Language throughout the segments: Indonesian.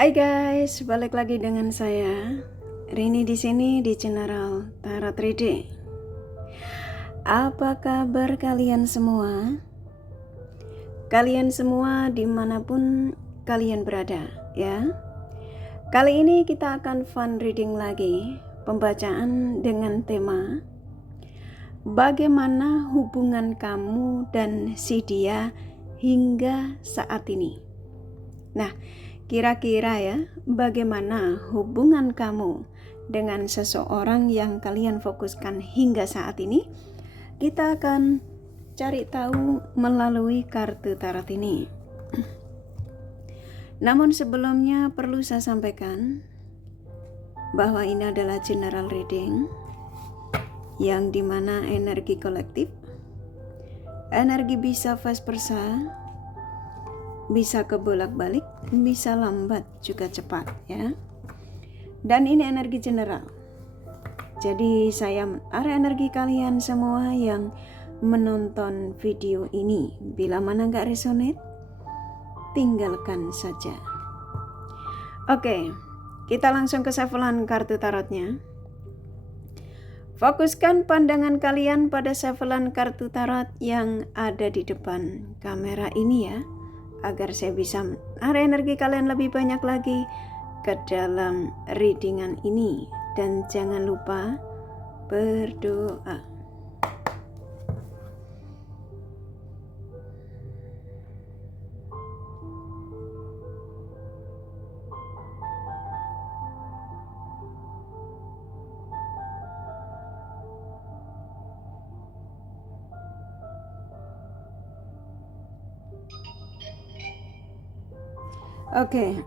Hai guys, balik lagi dengan saya Rini di sini di channel Tarot Reading. Apa kabar kalian semua? Kalian semua dimanapun kalian berada, ya. Kali ini kita akan fun reading lagi, pembacaan dengan tema bagaimana hubungan kamu dan si dia hingga saat ini. Nah, kira-kira ya, bagaimana hubungan kamu dengan seseorang yang kalian fokuskan hingga saat ini? Kita akan cari tahu melalui kartu tarot ini. Namun sebelumnya perlu saya sampaikan bahwa ini adalah general reading yang dimana energi kolektif, energi bisa vice versa, bisa kebolak-balik, bisa lambat juga cepat, ya. Dan ini energi general. Jadi saya menaruh energi kalian semua yang menonton video ini. Bila mana nggak resonate, tinggalkan saja. Oke, kita langsung ke shufflean kartu tarotnya. Fokuskan pandangan kalian pada shufflean kartu tarot yang ada di depan kamera ini ya, agar saya bisa menarik energi kalian lebih banyak lagi ke dalam readingan ini. Dan jangan lupa berdoa. Oke.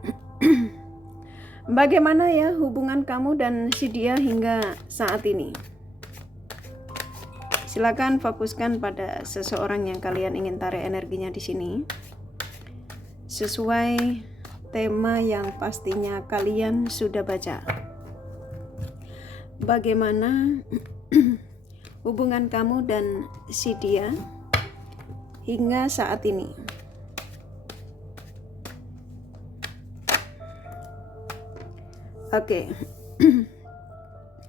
Bagaimana ya hubungan kamu dan si dia hingga saat ini? Silakan fokuskan pada seseorang yang kalian ingin tarik energinya di sini. Sesuai tema yang pastinya kalian sudah baca. Bagaimana hubungan kamu dan si dia hingga saat ini? Oke.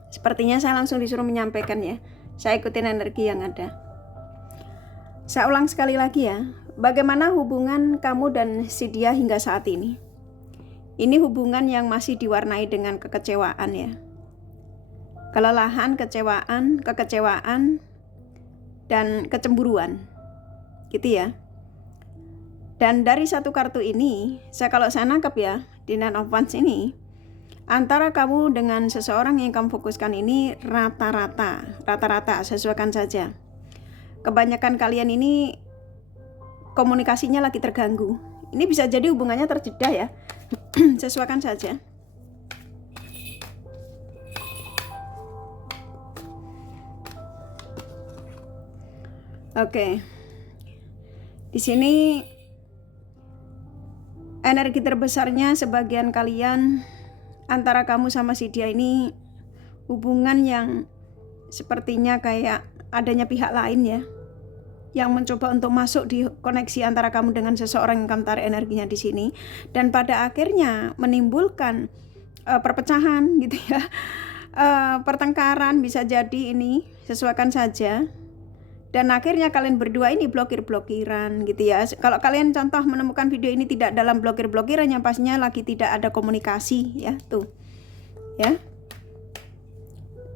Sepertinya saya langsung disuruh menyampaikan ya. Saya ikutin energi yang ada. Saya ulang sekali lagi ya. Bagaimana hubungan kamu dan si dia hingga saat ini? Ini hubungan yang masih diwarnai dengan kekecewaan ya. Kelelahan, kekecewaan, dan kecemburuan. Gitu ya. Dan dari satu kartu ini, kalau saya nangkep ya, di Nine of Wands ini, antara kamu dengan seseorang yang kamu fokuskan ini rata-rata, sesuaikan saja. Kebanyakan kalian ini komunikasinya lagi terganggu. Ini bisa jadi hubungannya terjeda ya. Sesuaikan saja. Oke. Di sini energi terbesarnya sebagian kalian antara kamu sama si dia ini hubungan yang sepertinya kayak adanya pihak lain ya, yang mencoba untuk masuk di koneksi antara kamu dengan seseorang yang kamu tarik energinya di sini, dan pada akhirnya menimbulkan perpecahan gitu ya, pertengkaran bisa jadi ini, sesuaikan saja. Dan akhirnya kalian berdua ini blokir-blokiran gitu ya. Kalau kalian contoh menemukan video ini tidak dalam blokir-blokiran, yang pastinya lagi tidak ada komunikasi ya, tuh. Ya.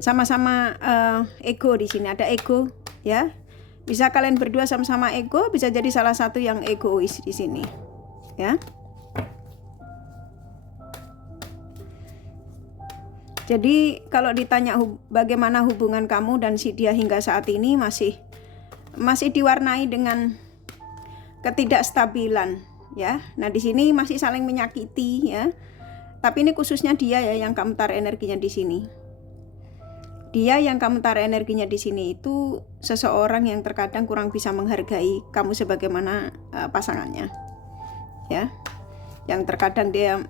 Sama-sama ego di sini, ada ego ya. Bisa kalian berdua sama-sama ego, bisa jadi salah satu yang egois di sini. Ya. Jadi kalau ditanya bagaimana hubungan kamu dan si dia hingga saat ini, masih diwarnai dengan ketidakstabilan ya. Nah, di sini masih saling menyakiti ya. Tapi ini khususnya dia ya yang kamu tarik energinya di sini. Dia yang kamu tarik energinya di sini itu seseorang yang terkadang kurang bisa menghargai kamu sebagaimana pasangannya. Ya. Yang terkadang dia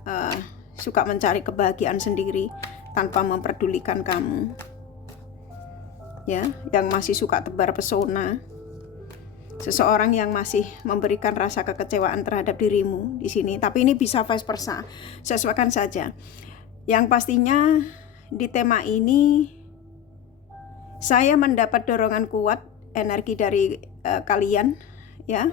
suka mencari kebahagiaan sendiri tanpa memperdulikan kamu. Ya, yang masih suka tebar pesona. seseorang yang masih memberikan rasa kekecewaan terhadap dirimu di sini. Tapi ini bisa vice versa, sesuaikan saja. Yang pastinya di tema ini saya mendapat dorongan kuat energi dari kalian ya,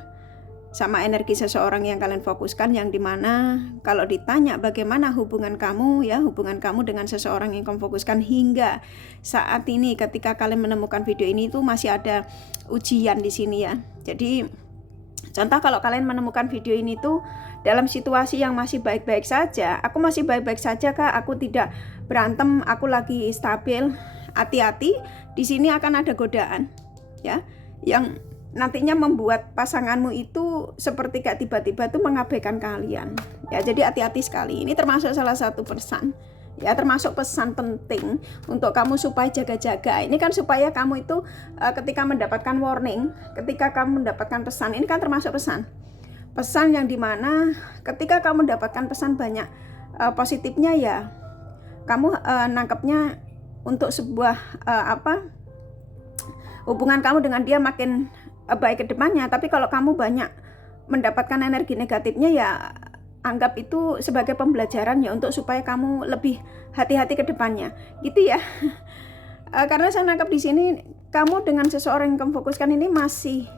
sama energi seseorang yang kalian fokuskan, yang dimana kalau ditanya bagaimana hubungan kamu ya, hubungan kamu dengan seseorang yang kamu fokuskan hingga saat ini ketika kalian menemukan video ini itu masih ada ujian di sini ya. Jadi contoh kalau kalian menemukan video ini tuh dalam situasi yang masih baik-baik saja, aku masih baik-baik saja Kak, aku tidak berantem, aku lagi stabil, hati-hati, di sini akan ada godaan ya, yang nantinya membuat pasanganmu itu seperti kayak tiba-tiba tuh mengabaikan kalian ya. Jadi hati-hati sekali, ini termasuk salah satu pesan ya, termasuk pesan penting untuk kamu supaya jaga-jaga. Ini kan supaya kamu itu ketika mendapatkan warning, ketika kamu mendapatkan pesan, ini kan termasuk pesan yang dimana ketika kamu mendapatkan pesan banyak positifnya ya, kamu nangkepnya untuk sebuah hubungan kamu dengan dia makin baik ke depannya. Tapi kalau kamu banyak mendapatkan energi negatifnya ya, anggap itu sebagai pembelajaran ya, untuk supaya kamu lebih hati-hati ke depannya gitu ya. Karena saya nangkap di sini kamu dengan seseorang yang kamu fokuskan ini masih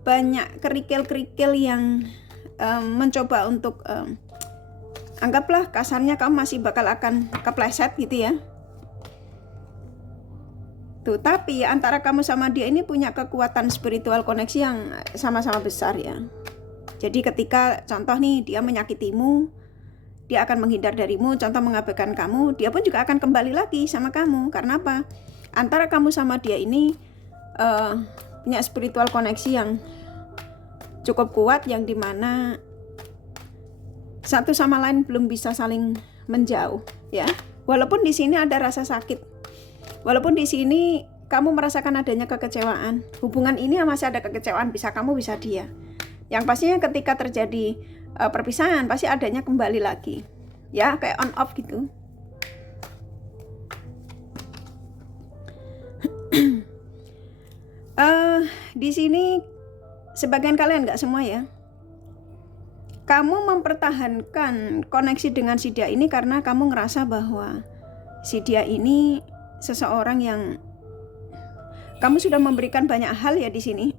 banyak kerikil-kerikil yang mencoba untuk anggaplah kasarnya kamu masih bakal akan kepleset gitu ya. Tuh, tapi antara kamu sama dia ini punya kekuatan spiritual koneksi yang sama-sama besar ya. Jadi ketika contoh nih dia menyakitimu, dia akan menghindar darimu, contoh mengabaikan kamu, dia pun juga akan kembali lagi sama kamu. Karena apa? Antara kamu sama dia ini punya spiritual koneksi yang cukup kuat, yang dimana satu sama lain belum bisa saling menjauh ya. Walaupun di sini ada rasa sakit, walaupun di sini kamu merasakan adanya kekecewaan, hubungan ini masih ada kekecewaan, bisa kamu bisa dia. Yang pastinya ketika terjadi perpisahan pasti adanya kembali lagi ya, kayak on off gitu. Di sini sebagian kalian, nggak semua ya, kamu mempertahankan koneksi dengan si dia ini karena kamu ngerasa bahwa si dia ini seseorang yang kamu sudah memberikan banyak hal ya di sini.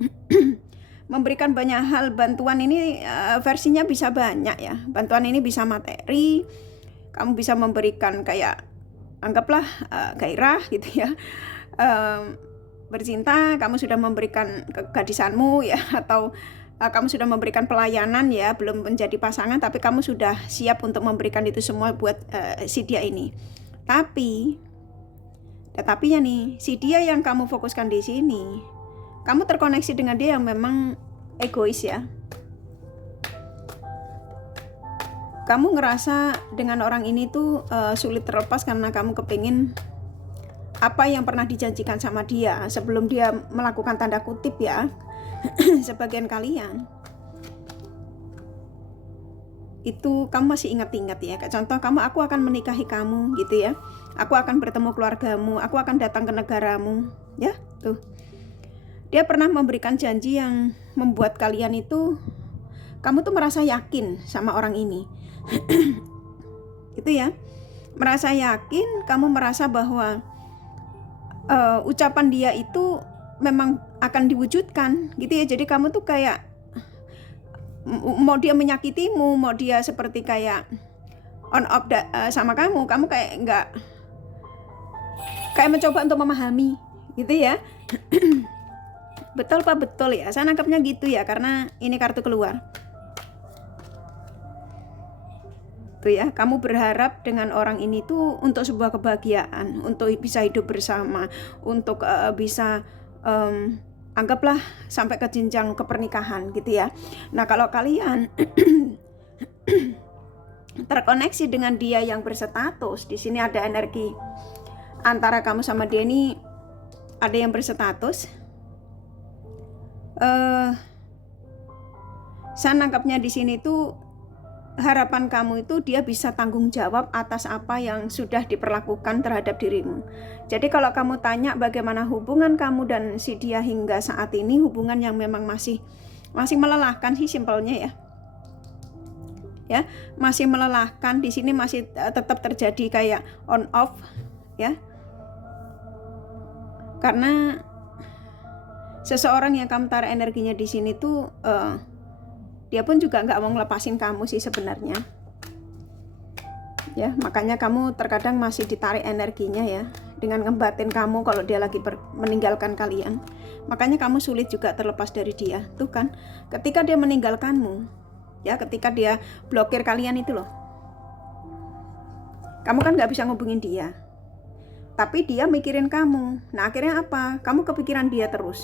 Memberikan banyak hal, bantuan ini versinya bisa banyak ya. Bantuan ini bisa materi, kamu bisa memberikan kayak anggaplah gairah gitu ya. Bercinta, kamu sudah memberikan kegadisanmu ya, atau kamu sudah memberikan pelayanan ya, belum menjadi pasangan tapi kamu sudah siap untuk memberikan itu semua buat si dia ini. Tetapinya nih, si dia yang kamu fokuskan di sini, kamu terkoneksi dengan dia yang memang egois ya. Kamu ngerasa dengan orang ini tuh sulit terlepas karena kamu kepingin apa yang pernah dijanjikan sama dia sebelum dia melakukan tanda kutip ya. Sebagian kalian itu kamu masih ingat-ingat ya, kayak contoh aku akan menikahi kamu gitu ya, aku akan bertemu keluargamu, aku akan datang ke negaramu ya. Tuh, dia pernah memberikan janji yang membuat kalian itu, kamu tuh merasa yakin sama orang ini. Itu ya, merasa yakin, kamu merasa bahwa ucapan dia itu memang akan diwujudkan gitu ya. Jadi kamu tuh kayak mau dia menyakitimu, mau dia seperti kayak on off sama kamu kayak nggak, kayak mencoba untuk memahami gitu ya. Betul Pak, betul ya, saya nangkapnya gitu ya, karena ini kartu keluar tuh ya. Kamu berharap dengan orang ini tuh untuk sebuah kebahagiaan, untuk bisa hidup bersama, untuk bisa anggaplah sampai ke jenjang kepernikahan gitu ya. Nah kalau kalian terkoneksi dengan dia yang berstatus, di sini ada energi antara kamu sama dia ini ada yang berstatus. Saya nangkapnya di sini tuh harapan kamu itu dia bisa tanggung jawab atas apa yang sudah diperlakukan terhadap dirimu. Jadi kalau kamu tanya bagaimana hubungan kamu dan si dia hingga saat ini, hubungan yang memang masih melelahkan sih simpelnya ya, masih melelahkan. Di sini masih tetap terjadi kayak on off ya, karena seseorang yang kamu taruh energinya di sini tuh dia pun juga nggak mau ngelepasin kamu sih sebenarnya ya, makanya kamu terkadang masih ditarik energinya ya, dengan ngebatin kamu kalau dia lagi meninggalkan kalian. Makanya kamu sulit juga terlepas dari dia. Tuh kan, ketika dia meninggalkanmu ya, ketika dia blokir kalian itu loh, kamu kan nggak bisa ngubungin dia, tapi dia mikirin kamu. Nah akhirnya apa? Kamu kepikiran dia terus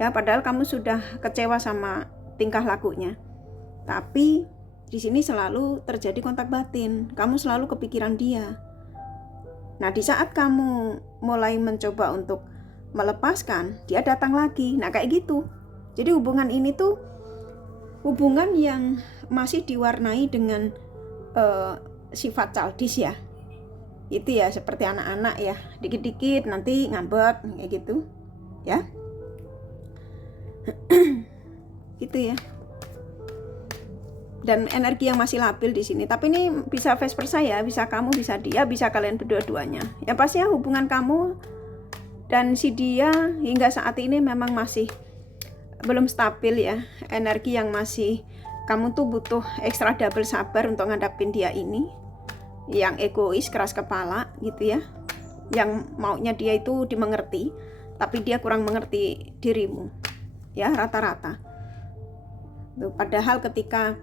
ya, padahal kamu sudah kecewa sama tingkah lakunya, tapi di sini selalu terjadi kontak batin. Kamu selalu kepikiran dia. Nah di saat kamu mulai mencoba untuk melepaskan, dia datang lagi. Nah kayak gitu. Jadi hubungan ini tuh hubungan yang masih diwarnai dengan sifat childish ya. Itu ya, seperti anak-anak ya, dikit-dikit nanti ngambek kayak gitu ya. Gitu ya. Dan energi yang masih labil di sini. Tapi ini bisa vice versa ya, bisa kamu, bisa dia, bisa kalian berdua-duanya. Yang pastinya hubungan kamu dan si dia hingga saat ini memang masih belum stabil ya. Energi yang masih, kamu tuh butuh ekstra double sabar untuk ngadapin dia ini, yang egois, keras kepala gitu ya, yang maunya dia itu dimengerti tapi dia kurang mengerti dirimu ya, rata-rata tuh. Padahal ketika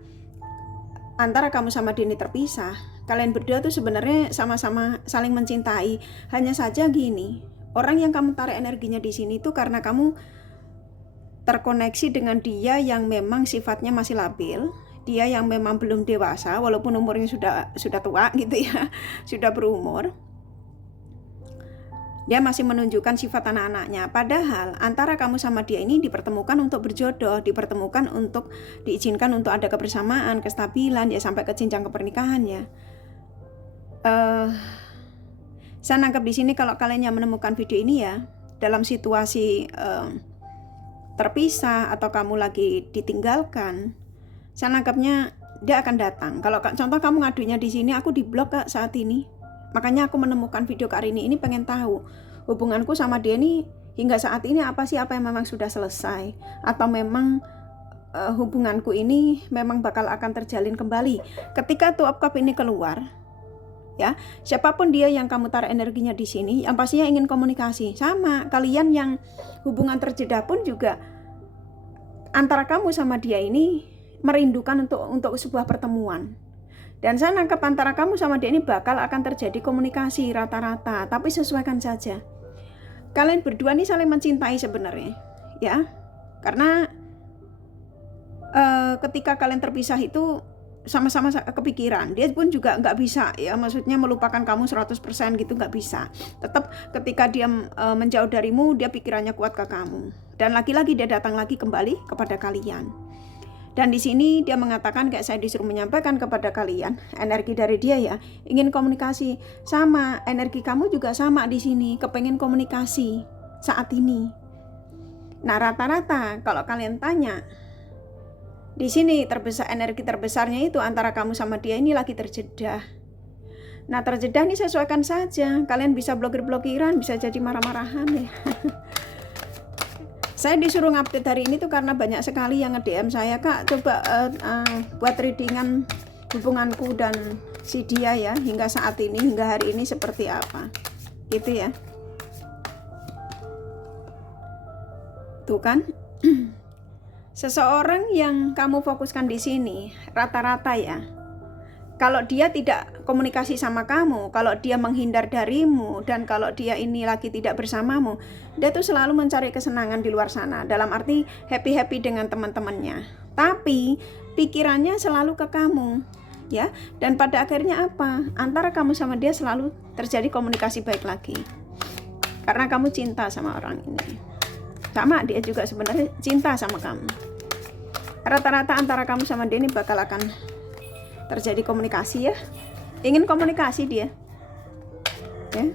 antara kamu sama dia ini terpisah, kalian berdua tuh sebenarnya sama-sama saling mencintai. Hanya saja gini, orang yang kamu tarik energinya di sini tuh karena kamu terkoneksi dengan dia yang memang sifatnya masih labil, dia yang memang belum dewasa walaupun umurnya sudah tua gitu ya, sudah berumur. Dia masih menunjukkan sifat anak-anaknya. Padahal antara kamu sama dia ini dipertemukan untuk berjodoh, dipertemukan untuk diizinkan untuk ada kebersamaan, kestabilan ya, sampai ke jenjang kepernikahan ya. Saya nangkep di sini kalau kalian yang menemukan video ini ya dalam situasi terpisah atau kamu lagi ditinggalkan, saya nangkepnya dia akan datang. Kalau contoh kamu ngadunya di sini, aku diblok Kak saat ini. Makanya aku menemukan video Kak Rini ini, pengen tahu hubunganku sama dia ini hingga saat ini apa sih, apa yang memang sudah selesai, atau memang hubunganku ini memang bakal akan terjalin kembali. Ketika Two of Cups ini keluar ya, siapapun dia yang kamu taruh energinya di sini, yang pastinya ingin komunikasi sama kalian. Yang hubungan terjeda pun juga antara kamu sama dia ini merindukan untuk sebuah pertemuan. Dan saya nangkep antara kamu sama dia ini bakal akan terjadi komunikasi rata-rata, tapi sesuaikan saja. Kalian berdua ini saling mencintai sebenarnya ya, karena ketika kalian terpisah itu sama-sama kepikiran. Dia pun juga nggak bisa ya, maksudnya melupakan kamu 100% gitu, nggak bisa. Tetap ketika dia menjauh darimu, dia pikirannya kuat ke kamu. Dan lagi-lagi dia datang lagi kembali kepada kalian. Dan di sini dia mengatakan, kayak saya disuruh menyampaikan kepada kalian, energi dari dia ya, ingin komunikasi. Sama, energi kamu juga sama di sini, kepengen komunikasi saat ini. Nah rata-rata kalau kalian tanya, di sini energi terbesarnya itu antara kamu sama dia ini lagi terjeda. Nah terjeda ini sesuaikan saja. Kalian bisa blokir-blokiran, bisa jadi marah-marahan ya. Saya disuruh ngupdate hari ini tuh karena banyak sekali yang nge-DM saya, Kak coba buat readingan hubunganku dan si dia ya, hingga saat ini, hingga hari ini seperti apa gitu ya. Tuh kan. Seseorang yang kamu fokuskan di sini rata-rata ya, kalau dia tidak komunikasi sama kamu, kalau dia menghindar darimu, dan kalau dia ini lagi tidak bersamamu, dia tuh selalu mencari kesenangan di luar sana, dalam arti happy-happy dengan teman-temannya. Tapi pikirannya selalu ke kamu ya, dan pada akhirnya apa? Antara kamu sama dia selalu terjadi komunikasi baik lagi. Karena kamu cinta sama orang ini. Sama dia juga sebenarnya cinta sama kamu. Rata-rata antara kamu sama dia ini bakal akan terjadi komunikasi ya. Ingin komunikasi dia. Ya.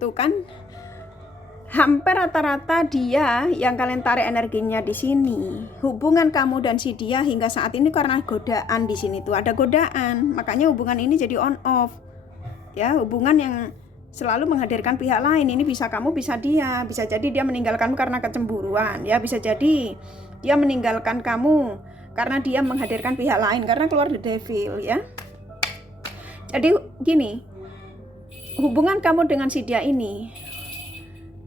Tuh kan, hampir rata-rata dia yang kalian tarik energinya di sini. Hubungan kamu dan si dia hingga saat ini karena godaan di sini tuh ada godaan. Makanya hubungan ini jadi on off. Ya, hubungan yang selalu menghadirkan pihak lain. Ini bisa kamu, bisa dia. Bisa jadi dia meninggalkanmu karena kecemburuan. Ya, bisa jadi dia meninggalkan kamu karena dia menghadirkan pihak lain, karena keluar the devil ya. Jadi gini, hubungan kamu dengan si dia ini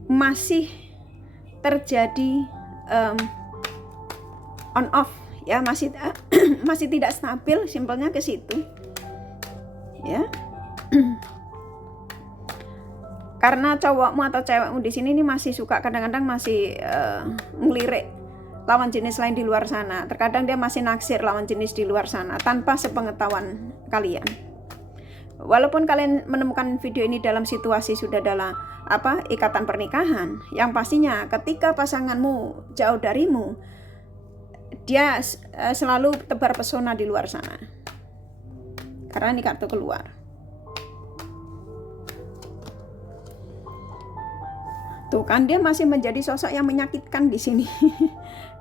masih terjadi on off ya, masih masih tidak stabil, simpelnya ke situ ya. Karena cowokmu atau cewekmu di sini ini masih suka kadang-kadang masih ngelirik lawan jenis lain di luar sana. Terkadang dia masih naksir lawan jenis di luar sana tanpa sepengetahuan kalian. Walaupun kalian menemukan video ini dalam situasi sudah dalam ikatan pernikahan, yang pastinya ketika pasanganmu jauh darimu, dia selalu tebar pesona di luar sana. Karena ini kartu keluar. Tuh kan, dia masih menjadi sosok yang menyakitkan di sini.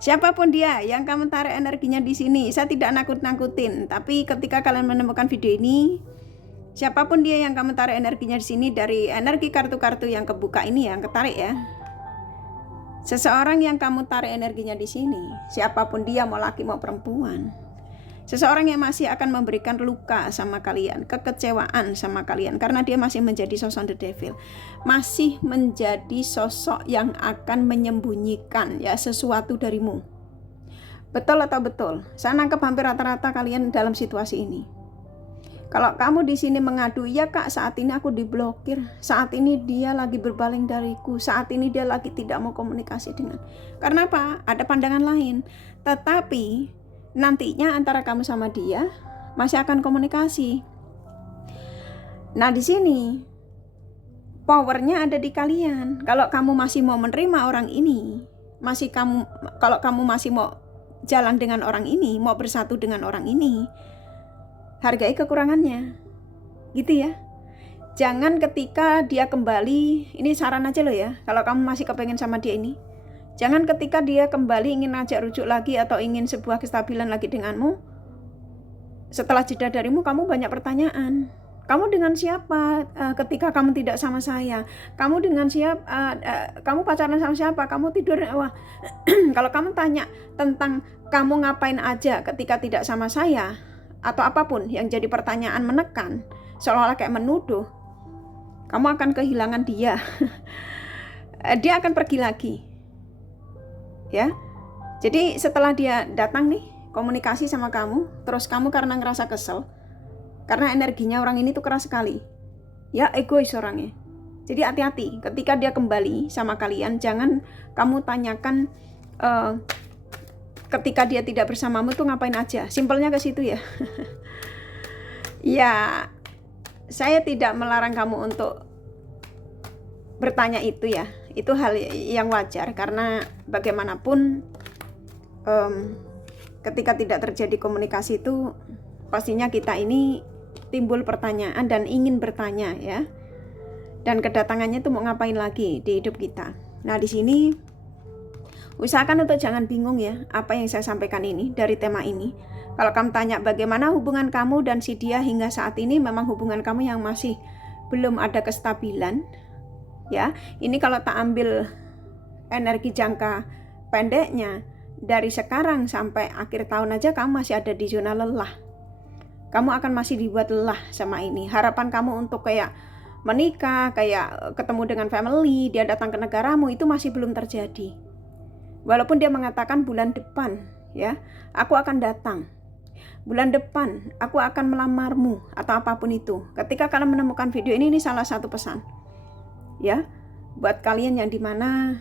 Siapapun dia yang kamu tarik energinya di sini, saya tidak nakut-nakutin. Tapi ketika kalian menemukan video ini, siapapun dia yang kamu tarik energinya di sini, dari energi kartu-kartu yang kebuka ini yang ketarik ya. Seseorang yang kamu tarik energinya di sini, siapapun dia, mau laki mau perempuan. Seseorang yang masih akan memberikan luka sama kalian, kekecewaan sama kalian, karena dia masih menjadi sosok the devil, masih menjadi sosok yang akan menyembunyikan ya sesuatu darimu. Betul atau betul? Saya nangkep hampir rata-rata kalian dalam situasi ini. Kalau kamu di sini mengadu, ya kak, saat ini aku diblokir, saat ini dia lagi berpaling dariku, saat ini dia lagi tidak mau komunikasi dengan. Karena apa? Ada pandangan lain. Tetapi nantinya antara kamu sama dia masih akan komunikasi. Nah, di sini powernya ada di kalian. Kalau kamu masih mau menerima orang ini, kalau kamu masih mau jalan dengan orang ini, mau bersatu dengan orang ini, hargai kekurangannya. Gitu ya. Jangan ketika dia kembali, ini saran aja loh ya, kalau kamu masih kepengen sama dia ini, jangan ketika dia kembali ingin ngajak rujuk lagi atau ingin sebuah kestabilan lagi denganmu, setelah jeda darimu kamu banyak pertanyaan. Kamu dengan siapa ketika kamu tidak sama saya? Kamu dengan siapa? Kamu pacaran sama siapa? Kamu tidur? Wah, kalau kamu tanya tentang kamu ngapain aja ketika tidak sama saya, atau apapun yang jadi pertanyaan menekan, seolah-olah kayak menuduh, kamu akan kehilangan dia. Dia akan pergi lagi. Ya, jadi setelah dia datang nih komunikasi sama kamu, terus kamu karena ngerasa kesel, karena energinya orang ini tuh keras sekali, ya egois orangnya. Jadi hati-hati ketika dia kembali sama kalian, jangan kamu tanyakan ketika dia tidak bersamamu tuh ngapain aja, simpelnya ke situ ya. Ya, saya tidak melarang kamu untuk bertanya itu ya. Itu hal yang wajar, karena bagaimanapun ketika tidak terjadi komunikasi itu pastinya kita ini timbul pertanyaan dan ingin bertanya ya. Dan kedatangannya itu mau ngapain lagi di hidup kita. Nah, di sini usahakan untuk jangan bingung ya apa yang saya sampaikan ini dari tema ini. Kalau kamu tanya bagaimana hubungan kamu dan si dia hingga saat ini, memang hubungan kamu yang masih belum ada kestabilan. Ya, ini kalau tak ambil energi jangka pendeknya, dari sekarang sampai akhir tahun aja kamu masih ada di zona lelah. Kamu akan masih dibuat lelah sama ini. Harapan kamu untuk kayak menikah, kayak ketemu dengan family, dia datang ke negaramu, itu masih belum terjadi. Walaupun dia mengatakan bulan depan, ya, aku akan datang. Bulan depan aku akan melamarmu atau apapun itu. Ketika kalian menemukan video ini salah satu pesan. Ya, buat kalian yang dimana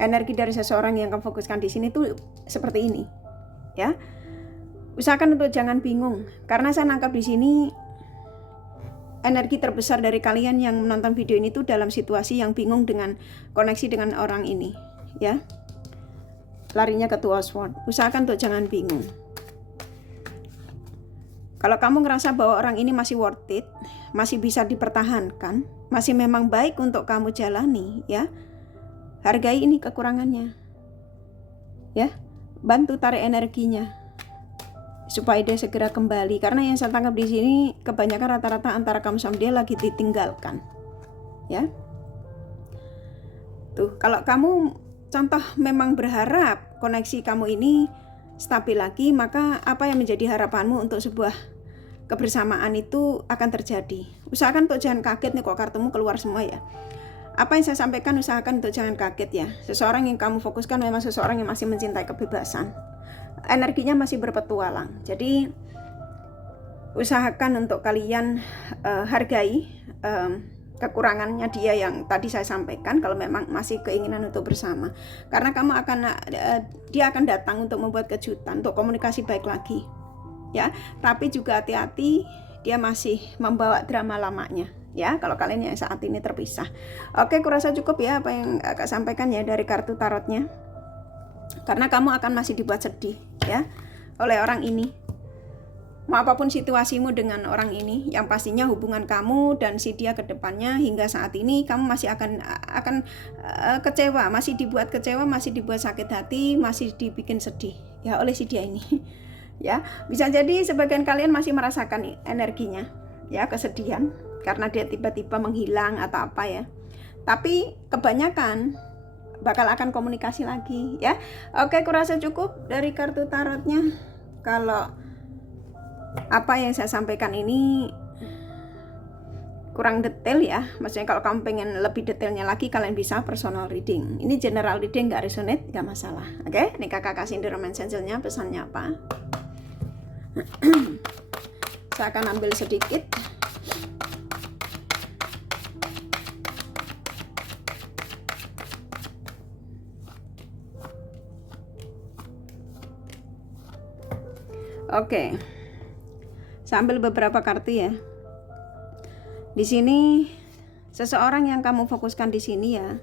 energi dari seseorang yang kamu fokuskan di sini tuh seperti ini, ya. Usahakan untuk jangan bingung, karena saya nangkap di sini energi terbesar dari kalian yang menonton video ini tuh dalam situasi yang bingung dengan koneksi dengan orang ini, ya. Larinya ke Two of Swords. Usahakan untuk jangan bingung. Kalau kamu ngerasa bahwa orang ini masih worth it, masih bisa dipertahankan, masih memang baik untuk kamu jalani, ya, hargai ini kekurangannya, ya, bantu tarik energinya supaya dia segera kembali. Karena yang saya tangkap di sini kebanyakan rata-rata antara kamu sama dia lagi ditinggalkan, ya. Tuh, kalau kamu contoh memang berharap koneksi kamu ini stabil lagi, maka apa yang menjadi harapanmu untuk sebuah kebersamaan itu akan terjadi. Usahakan untuk jangan kaget nih kok kartumu keluar semua ya. Apa yang saya sampaikan usahakan untuk jangan kaget ya. Seseorang yang kamu fokuskan memang seseorang yang masih mencintai kebebasan. Energinya masih berpetualang. Jadi usahakan untuk kalian hargai kekurangannya dia yang tadi saya sampaikan, kalau memang masih keinginan untuk bersama. Karena kamu akan dia akan datang untuk membuat kejutan, untuk komunikasi baik lagi, ya. Tapi juga hati-hati, dia masih membawa drama lamanya, ya. Kalau kalian yang saat ini terpisah. Oke, kurasa cukup ya apa yang Kak sampaikan ya dari kartu tarotnya. Karena kamu akan masih dibuat sedih, ya, oleh orang ini. Mau apapun situasimu dengan orang ini, yang pastinya hubungan kamu dan si dia ke depannya hingga saat ini kamu masih akan kecewa, masih dibuat kecewa, masih dibuat sakit hati, masih dibikin sedih ya oleh si dia ini. Ya, bisa jadi sebagian kalian masih merasakan energinya, ya, kesedihan karena dia tiba-tiba menghilang atau apa ya. Tapi kebanyakan bakal akan komunikasi lagi, ya. Oke, kurasa cukup dari kartu tarotnya. Kalau apa yang saya sampaikan ini kurang detail ya, maksudnya kalau kamu pengen lebih detailnya lagi kalian bisa personal reading. Ini general reading, nggak resonate nggak masalah. Oke, ini kakak kasih di romance angel-nya pesannya apa. Saya akan ambil sedikit. Oke. Saya ambil beberapa kartu ya. Di sini seseorang yang kamu fokuskan di sini ya,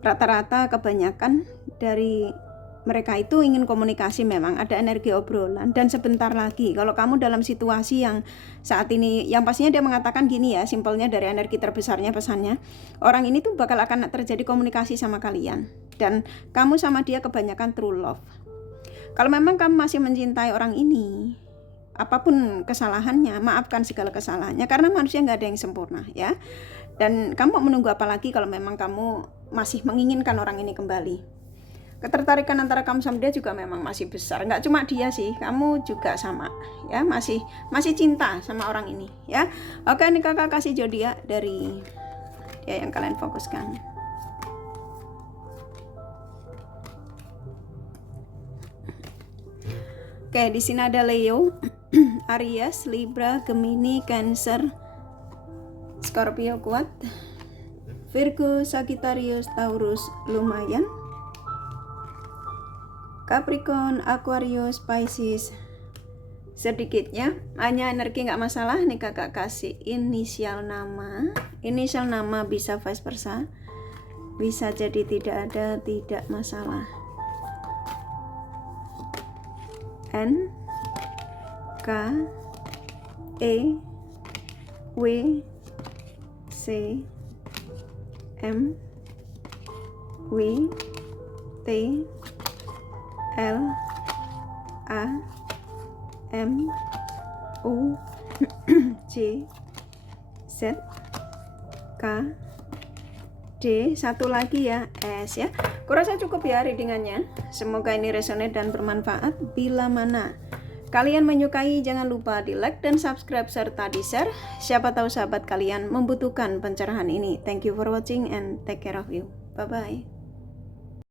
rata-rata kebanyakan dari mereka itu ingin komunikasi, memang ada energi obrolan dan sebentar lagi. Kalau kamu dalam situasi yang saat ini, yang pastinya dia mengatakan gini ya, simpelnya dari energi terbesarnya pesannya, orang ini tuh bakal akan terjadi komunikasi sama kalian dan kamu sama dia kebanyakan true love. Kalau memang kamu masih mencintai orang ini, apapun kesalahannya, maafkan segala kesalahannya karena manusia nggak ada yang sempurna ya. Dan kamu menunggu apa lagi kalau memang kamu masih menginginkan orang ini kembali. Ketertarikan antara kamu sama dia juga memang masih besar. Nggak cuma dia sih, kamu juga sama ya, masih cinta sama orang ini ya. Oke, ini kakak kasih zodiak dari dia yang kalian fokuskan. Oke, di sini ada Leo, Aries, Libra, Gemini, Cancer, Scorpio kuat, Virgo, Sagittarius, Taurus lumayan, Capricorn, Aquarius, Pisces sedikitnya, hanya energi nggak masalah. Nih kakak kasih inisial nama. Inisial nama bisa vice versa, bisa jadi tidak ada, tidak masalah. N, K, E, W, C, M, W, T, L, A, M, U, J, Z, K, D, satu lagi ya, S ya. Kurasa cukup ya readingannya. Semoga ini resonate dan bermanfaat. Bila mana kalian menyukai, jangan lupa di like dan subscribe serta di share. Siapa tahu sahabat kalian membutuhkan pencerahan ini. Thank you for watching and take care of you. Bye bye.